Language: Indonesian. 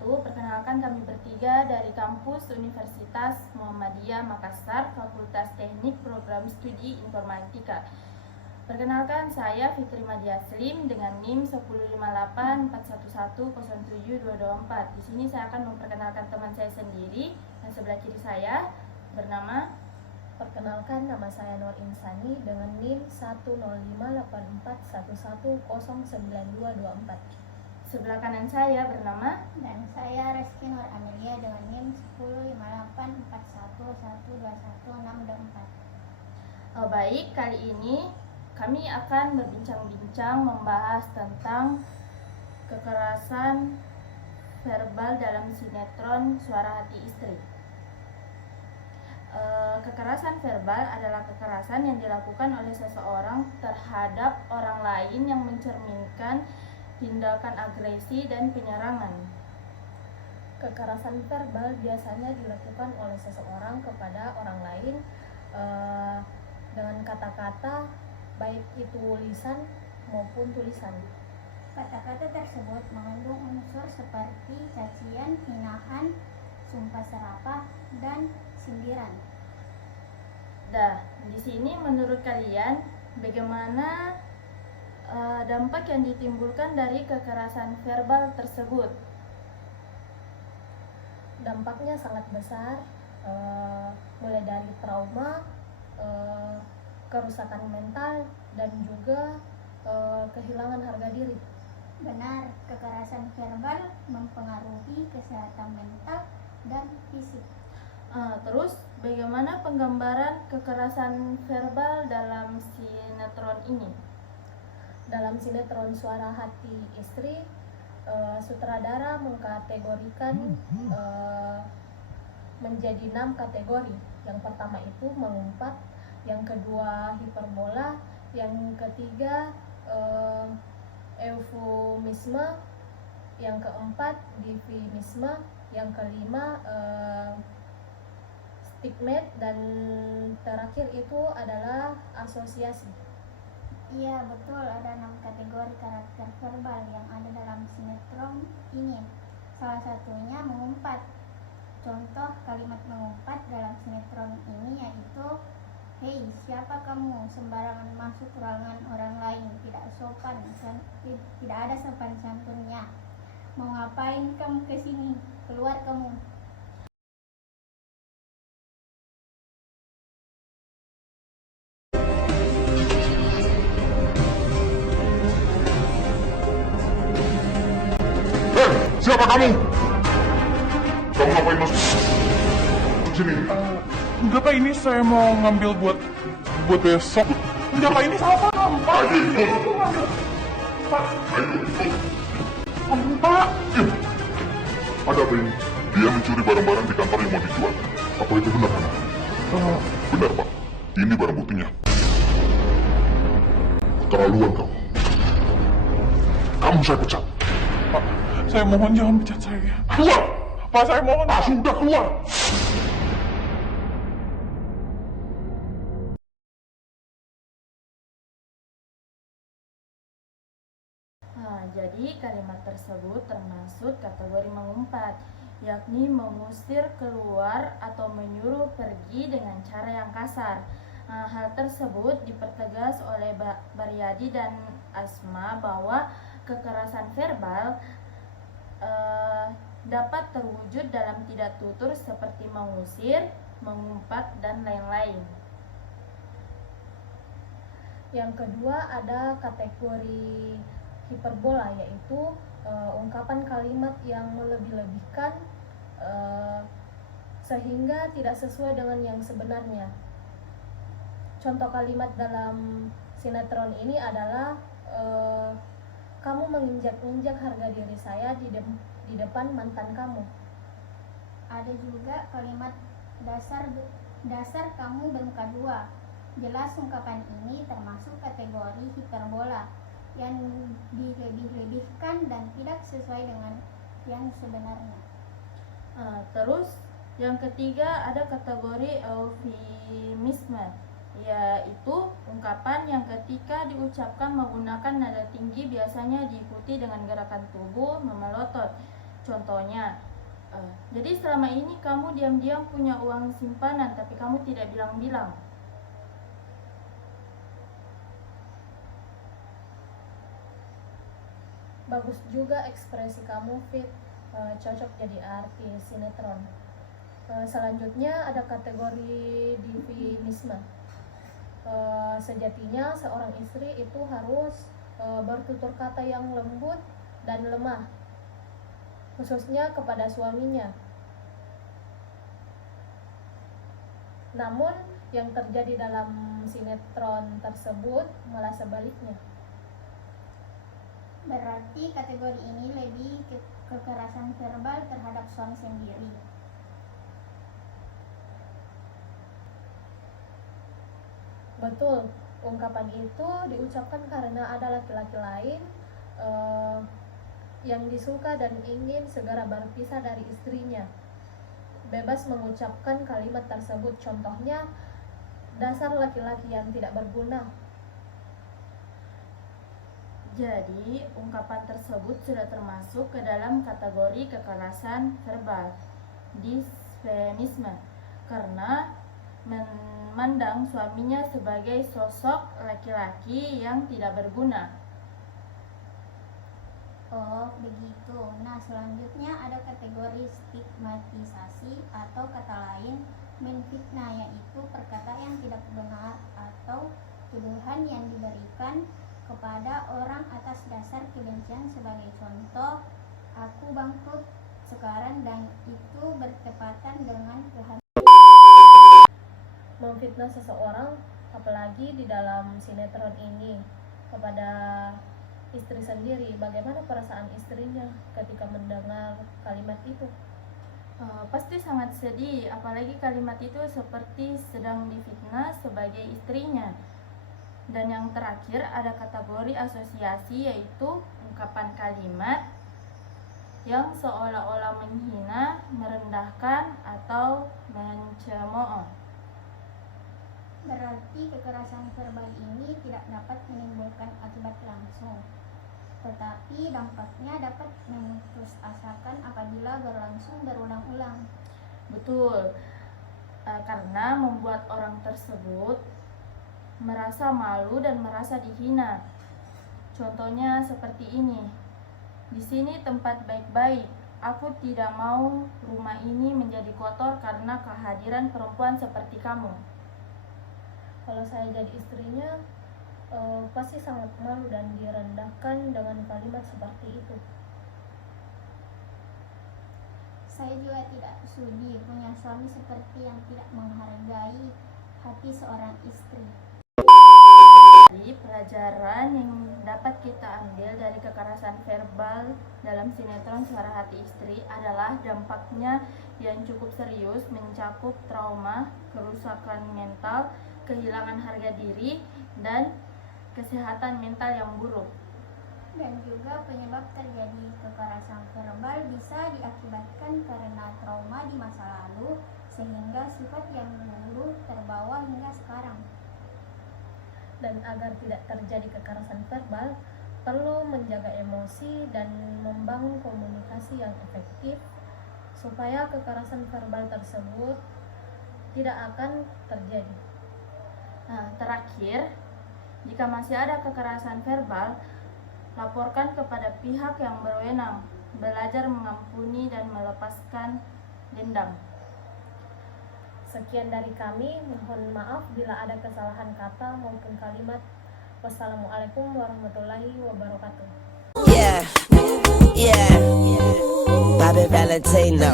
wabarakatuh. Perkenalkan, kami bertiga dari kampus Universitas Muhammadiyah Makassar, Fakultas Teknik Program Studi Informatika. Perkenalkan, saya Fitri Madia Slim dengan NIM 10841107224. Di sini saya akan memperkenalkan teman saya sendiri yang sebelah kiri saya bernama. Perkenalkan, nama saya Nur Insani dengan NIM 1058411109224. Sebelah kanan saya bernama. Dan saya Reski Nur Amelia dengan NIM 1058441212624. Baik, kali ini kami akan berbincang-bincang membahas tentang kekerasan verbal dalam sinetron Suara Hati Istri. Kekerasan verbal adalah kekerasan yang dilakukan oleh seseorang terhadap orang lain yang mencerminkan tindakan agresi dan penyerangan. Kekerasan verbal biasanya dilakukan oleh seseorang kepada orang lain dengan kata-kata, baik itu lisan maupun tulisan. Kata-kata tersebut mengandung unsur seperti cacian, hinaan, sumpah serapah, dan sindiran. Di sini menurut kalian bagaimana dampak yang ditimbulkan dari kekerasan verbal tersebut? Dampaknya sangat besar, mulai dari trauma, kerusakan mental, dan juga kehilangan harga diri. Benar, kekerasan verbal mempengaruhi kesehatan mental dan fisik. Terus bagaimana penggambaran kekerasan verbal dalam sinetron ini? Dalam sinetron Suara Hati Istri, sutradara mengkategorikan menjadi 6 kategori. Yang pertama itu mengumpat, yang kedua hiperbola, yang ketiga eufemisme, yang keempat divinisme, yang kelima stigmat, dan terakhir itu adalah asosiasi. Iya, betul, ada 6 kategori karakter verbal yang ada dalam sinetron ini. Salah satunya mengumpat. Contoh kalimat mengumpat dalam sinetron ini yaitu, "Hei, siapa kamu? Sembarangan masuk ruangan orang lain, tidak sopan, tidak ada sopan santunnya. Mau ngapain kamu kesini? Keluar kamu." Siapa kamu? Kamu ngapain masuk sini? Enggak Pak, ini saya mau ngambil buat besok. Enggak Pak, ini salah paham Pak. Ayo ikut. Pak, Ayo ikut. ampun Pak. Ada apa ini? Dia mencuri barang-barang di kantor yang mau dijual. Apa itu benar? Benar Pak. Ini barang buktinya. Keterlaluan kamu. Kamu saya pecat. Pak, saya mohon jangan pecat saya. Keluar! Pak, saya mohon. Sudah keluar! Jadi kalimat tersebut termasuk kategori mengumpat, yakni mengusir keluar atau menyuruh pergi dengan cara yang kasar. Hal tersebut dipertegas oleh Baryadi dan Asma bahwa kekerasan verbal dapat terwujud dalam tidak tutur seperti mengusir, mengumpat, dan lain-lain. Yang kedua ada kategori hiperbola, yaitu ungkapan kalimat yang melebih-lebihkan sehingga tidak sesuai dengan yang sebenarnya. Contoh kalimat dalam sinetron ini adalah kamu menginjak-injak harga diri saya di depan mantan kamu. Ada juga kalimat dasar kamu bermuka dua. Jelas ungkapan ini termasuk kategori hiperbola yang dilebih-lebihkan dan tidak sesuai dengan yang sebenarnya. Terus yang ketiga ada kategori eufemisme, yaitu ungkapan yang ketika diucapkan menggunakan nada tinggi biasanya diikuti dengan gerakan tubuh memelotot. Contohnya, jadi selama ini kamu diam-diam punya uang simpanan tapi kamu tidak bilang-bilang. Bagus juga ekspresi kamu, Fit. Cocok jadi artis sinetron. Selanjutnya ada kategori divinisme. Sejatinya seorang istri itu harus bertutur kata yang lembut dan lemah, khususnya kepada suaminya. Namun yang terjadi dalam sinetron tersebut malah sebaliknya. Berarti kategori ini lebih kekerasan verbal terhadap suami sendiri. Betul, ungkapan itu diucapkan karena ada laki-laki lain yang disuka dan ingin segera berpisah dari istrinya. Bebas mengucapkan kalimat tersebut, contohnya, dasar laki-laki yang tidak berguna. Jadi, ungkapan tersebut sudah termasuk ke dalam kategori kekerasan verbal, disfemisme, karena memandang suaminya sebagai sosok laki-laki yang tidak berguna. Oh, begitu. Nah, selanjutnya ada kategori stigmatisasi atau kata lain menfitnah, yaitu perkataan yang tidak benar atau tuduhan yang diberikan kepada orang atas dasar kebencian. Sebagai contoh, aku bangkrut sekarang, dan itu bertepatan dengan Memfitnah seseorang, apalagi di dalam sinetron ini, kepada istri sendiri. Bagaimana perasaan istrinya ketika mendengar kalimat itu? Pasti sangat sedih, apalagi kalimat itu seperti sedang difitnah sebagai istrinya. Dan yang terakhir ada kategori asosiasi, yaitu ungkapan kalimat yang seolah-olah menghina, merendahkan, atau mencemooh. Berarti kekerasan verbal ini tidak dapat menimbulkan akibat langsung, tetapi dampaknya dapat memutusasakan apabila berlangsung berulang-ulang. Betul, karena membuat orang tersebut merasa malu dan merasa dihina. Contohnya seperti ini. Di sini tempat baik-baik. Aku tidak mau rumah ini menjadi kotor karena kehadiran perempuan seperti kamu. Kalau saya jadi istrinya, pasti sangat malu dan direndahkan dengan kalimat seperti itu. Saya juga tidak sudi punya suami seperti yang tidak menghargai hati seorang istri. Jadi, pelajaran yang dapat kita ambil dari kekerasan verbal dalam sinetron Suara Hati Istri adalah dampaknya yang cukup serius, mencakup trauma, kerusakan mental, kehilangan harga diri, dan kesehatan mental yang buruk. Dan juga penyebab terjadi kekerasan verbal bisa diakibatkan karena trauma di masa lalu, sehingga sifat yang buruk terbawa hingga sekarang. Dan agar tidak terjadi kekerasan verbal, perlu menjaga emosi dan membangun komunikasi yang efektif supaya kekerasan verbal tersebut tidak akan terjadi. Nah, terakhir, jika masih ada kekerasan verbal, laporkan kepada pihak yang berwenang. Belajar mengampuni dan melepaskan dendam. Sekian dari kami, mohon maaf bila ada kesalahan kata maupun kalimat. Wassalamualaikum warahmatullahi wabarakatuh. Yeah, Bobby Valentino.